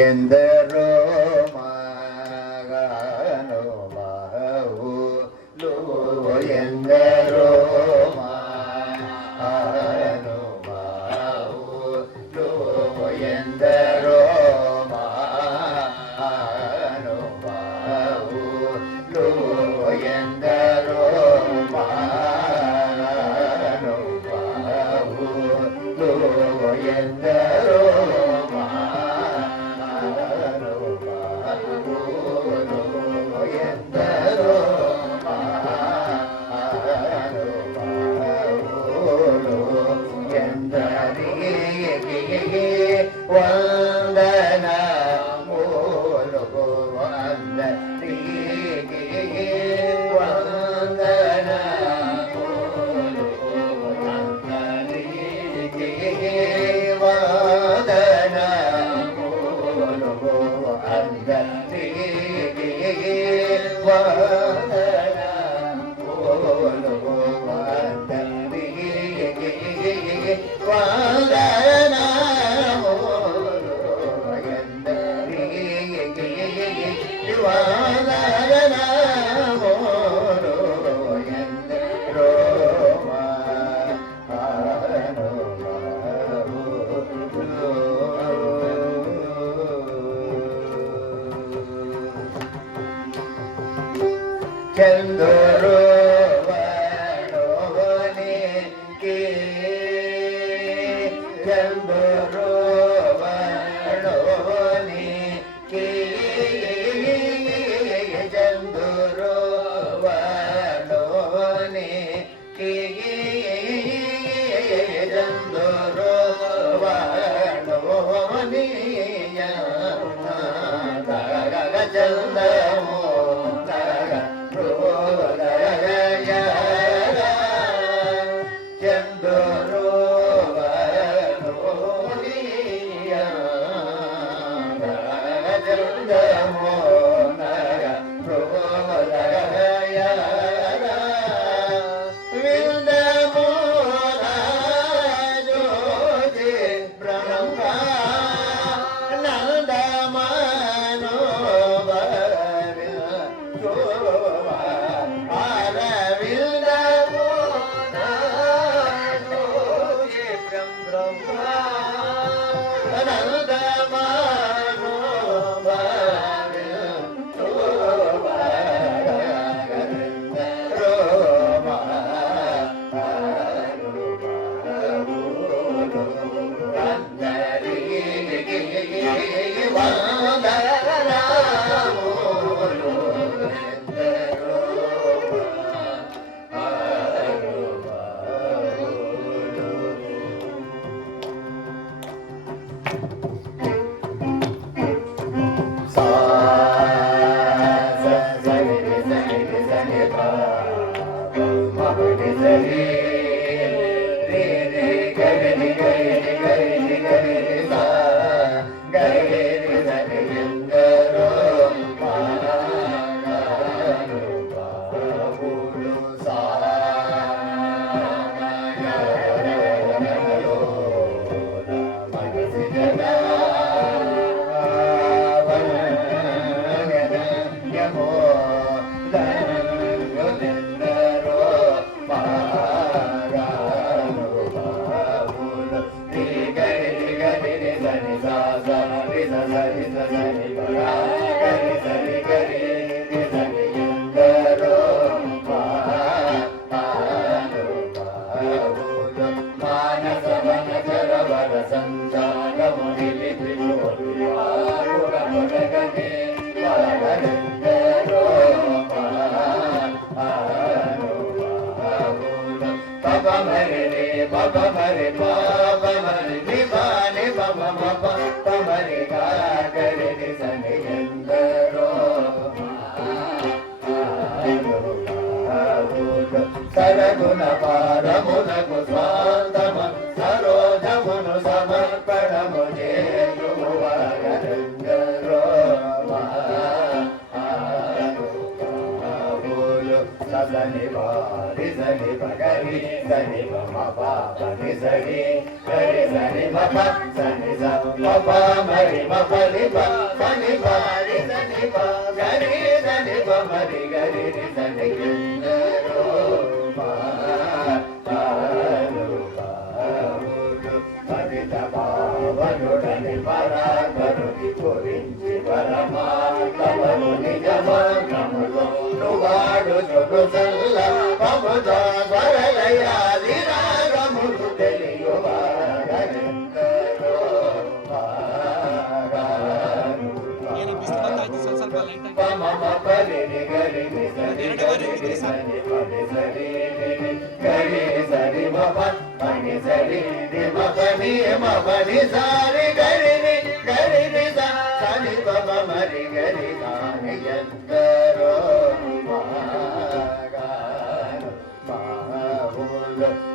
ఎందరో మగను మహులు ఎందరో మగను మహులు ఎందరో మగను మహులు ఎందరో మగను మహులు ఎందరో వందన మూలు అందరికి వందన మూలు అందరికి వందన మూలు అందరికి వందన మూలు అందరికి వందన చంద్రు వణోనికి చంద్రు వణోనికి చంద్రు వణోనికి చంద్రు వణోనియ చందము సరగుణ పారమునకు స్వాంతమ సరోజమును సమర్పణము చేయువగరంగరో సని వారి సని పగరి సని మమ పాపని సరి గరి సని మమ సని సమ మప మరి మపని పని పారి సని ప గరి సని ప మరి గరి సని ఎందరో పతిత పావనుడని పరాకరుని గురించి పరమాత్మను నిజమములో నువాడు చుడు సల్ల పముతో స్వరలయాది రాగములు తెలియవారెందరో పమ పరి గరి సరి గరి సరి పని సరి గరి సరి మప పని సరి మపని మపని సారి గరి గరి సని పమ మరి గరి సాని ఎందరో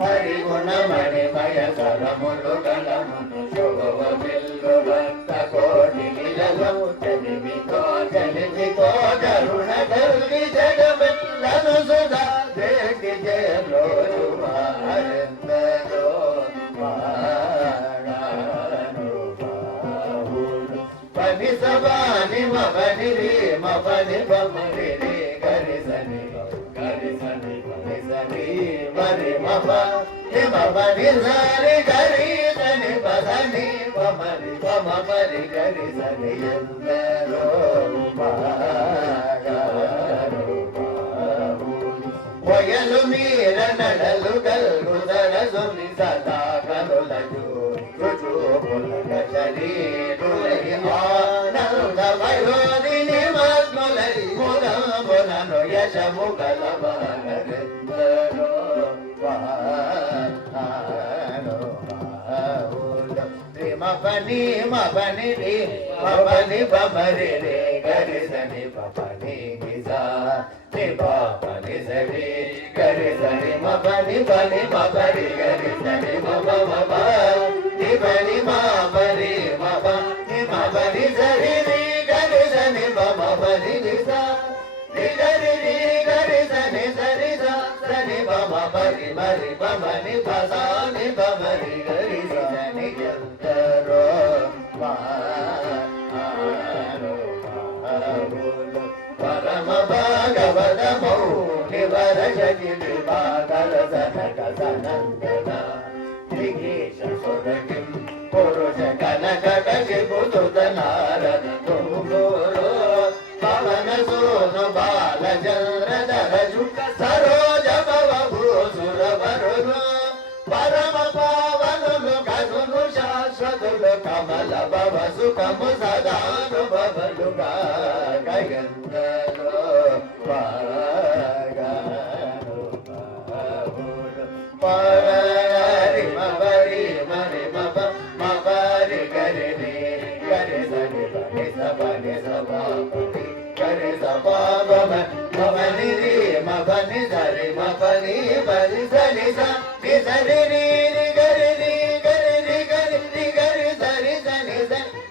హరి గుణమణి మయ సరములు గలమును శుభవ బిల్లు భక్త కోటి నిలము తెలివితో తెలివితో కరుణ గల్లి జగమెల్లను సుధా దేకి జయలో వారెందరో పని సబాని మబని రే మబని బమరి రే గరి సని గరి సని పని సని మరి మబ మబని సరి గరి సని పదని బమరి బమ మరి గరి సని ఎందరో వయలు మీర నడలు గల్గు సరసుని సదా కనులజు రుజుపులక శరీరులై ఆనంద వయోధిని మగ్నులై ముదములను యశము గలవారెందరో మపని మపని రే మపని బమరి రే గరి సని పపని గిజా ని పపని సరి గరి సని మపని బని మపరి గరి సని మప మప ని బని మపరి మప ని మపని సరి రి గరి సని మప బని గిజా ని గరి సని సరి సా సని మప బరి మరి బమని బసా ని బమరి గరి సని ఎందరో పరమ భాగవత మౌని వరజి విభాగల సనక సనందన దిగేశ సురగిం పురుష కనక కశిపుసుత నారద తుంగోరో పవన సోను బాల చంద్రధర శుక సరోజ భవ భూసుర వరుణు పరమ పావనులు కనులు శాశ్వతులు కమల భవ సుఖము సదాను భవలుగా గయందలో పరి మరి మరి మరి గరి గరి సరి పని సపని సభాపతి గరి సభావ మని రే మని సరి మపని పరి సరి సరి సరి గరి గరి గరి గరి సరి సని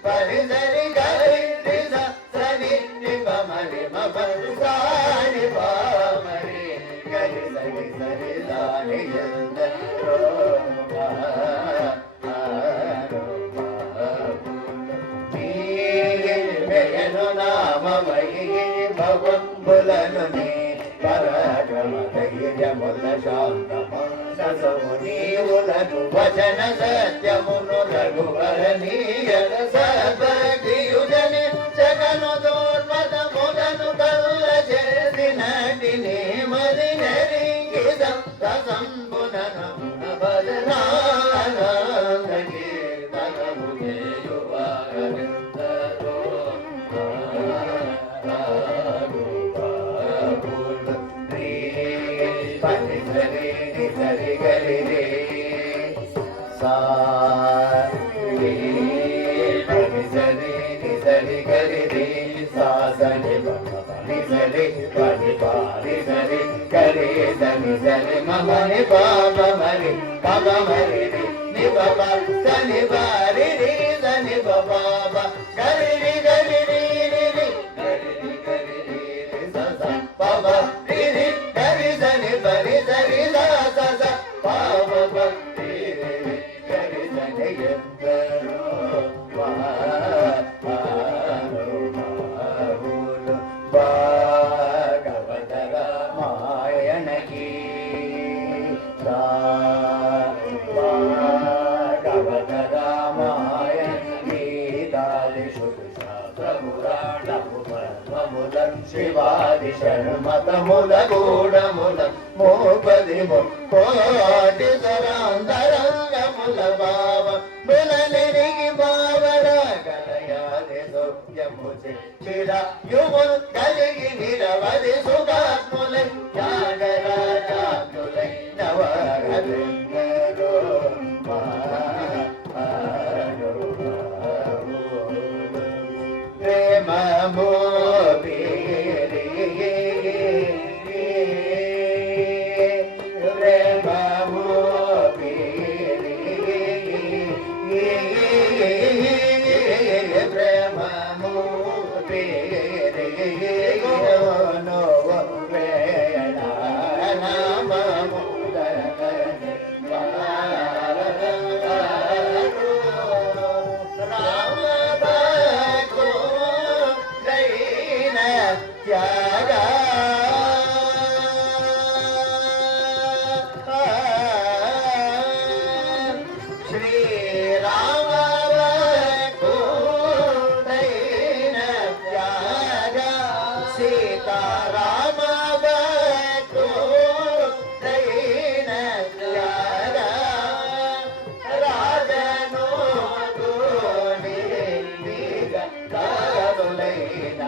పరి సరి గరి సరి మరి మపని సాని పామరి గరి సరి సరి సాని ఎందరో నామమయీ భవంబులను పరాక్రమ ధైర్యముల శాంతము నీవులను వచన సత్యమును రఘువర నీయల సద్భక్తియుజని జగను దోర్మదములను కల్ల చేసినటిని మది నెరింగి సంబునను భజనానందకి తనము చేయువారెందరో పని సరి సరి గరి రే సారి పని సరి సరి గరి రే సాసని పని సరి పని పారి సరి గరి సని సరి మమని పాప మరి పమ మరి రి ని పప సని పారి రి సని పప గరి రి గరి రి రి రి గరి రి గరి రి రి స స పమ రి రి గరి సని పరి సరి స స స పమ ప రి రి గరి సని ఎందరో భాగవత రామాయణ కీ భాగవత రామాయణ గీతాదిషు పురాణము మర్మములం శివాది శర్మతముల గూఢముల మోపది కోటి సరాంతరంగముల భావ బులనిరిగి భావర కలయాది సౌఖ్యము చిర యుముల్ కలిగి నిరవధి సుఖాత్ములై త్యాగరాజాగ్యులై నవరవిందరో ప్రేమ మోపిరి ప్రేమ మోపిరి ప్రేమ మోపిరి నో ప్రేణ నామము త్యాగ శ్రీరామ దైన త్యాగ సీతారామ దైన త్యాగ రాజను కాదులైన